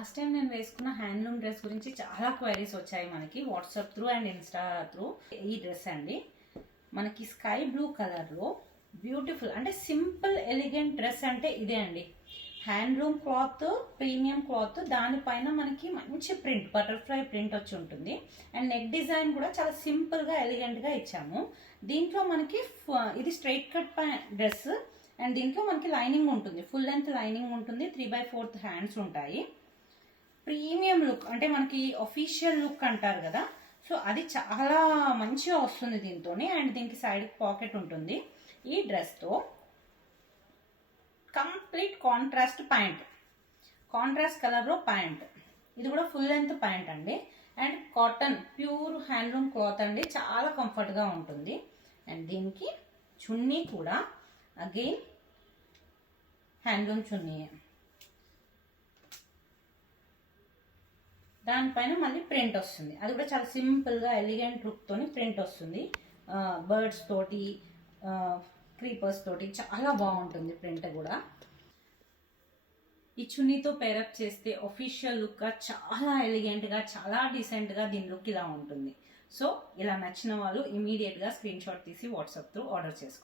Last time నేను వేసుకున్న handloom dress గురించి చాలా క్వైరీస్ వచ్చాయి మనకి WhatsApp through and Insta through. ఈ డ్రెస్ అండి మనకి స్కై బ్లూ కలర్లో బ్యూటిఫుల్ అంటే సింపుల్ ఎలిగెంట్ డ్రెస్ అంటే ఇదే అండి. హ్యాండ్లూమ్ క్లాత్, ప్రీమియం క్లాత్, దానిపైన మనకి మంచి ప్రింట్, బటర్ఫ్లై ప్రింట్ వచ్చి ఉంటుంది. అండ్ నెక్ డిజైన్ కూడా చాలా సింపుల్గా ఎలిగెంట్గా ఇచ్చాము. దీంట్లో మనకి ఇది స్ట్రైట్ కట్ డ్రెస్ అండ్ దీంట్లో మనకి లైనింగ్ ఉంటుంది, ఫుల్ లెంత్ లైనింగ్ ఉంటుంది, 3/4 హ్యాండ్స్ ఉంటాయి. ప్రీమియం లుక్ అంటే మనకి అఫీషియల్ లుక్ అంటారు కదా, సో అది చాలా మంచిగా వస్తుంది దీంతోనే. అండ్ దీనికి సైడ్ పాకెట్ ఉంటుంది. ఈ డ్రెస్తో కంప్లీట్ కాంట్రాస్ట్ ప్యాంట్, కాంట్రాస్ట్ కలర్లో ప్యాంట్, ఇది కూడా ఫుల్ లెంత్ ప్యాంట్ అండి. And cotton pure handloom cloth అండి, చాలా కంఫర్ట్గా ఉంటుంది. అండ్ దీనికి చున్నీ కూడా అగైన్ హ్యాండ్లూమ్ చున్నీ, దానిపైన మళ్ళీ ప్రింట్ వస్తుంది. అది కూడా చాలా సింపుల్గా ఎలిగెంట్ లుక్తోని ప్రింట్ వస్తుంది. బర్డ్స్ తోటి, క్రీపర్స్ తోటి చాలా బాగుంటుంది ప్రింట్ కూడా. ఈ చున్నీతో పేరప్ చేస్తే ఒఫీషియల్ లుక్గా చాలా ఎలిగెంట్గా, చాలా డీసెంట్గా దీని లుక్ ఇలా ఉంటుంది. సో ఇలా నచ్చిన వాళ్ళు ఇమీడియట్గా స్క్రీన్ షాట్ తీసి వాట్సాప్ త్రూ ఆర్డర్ చేసుకోండి.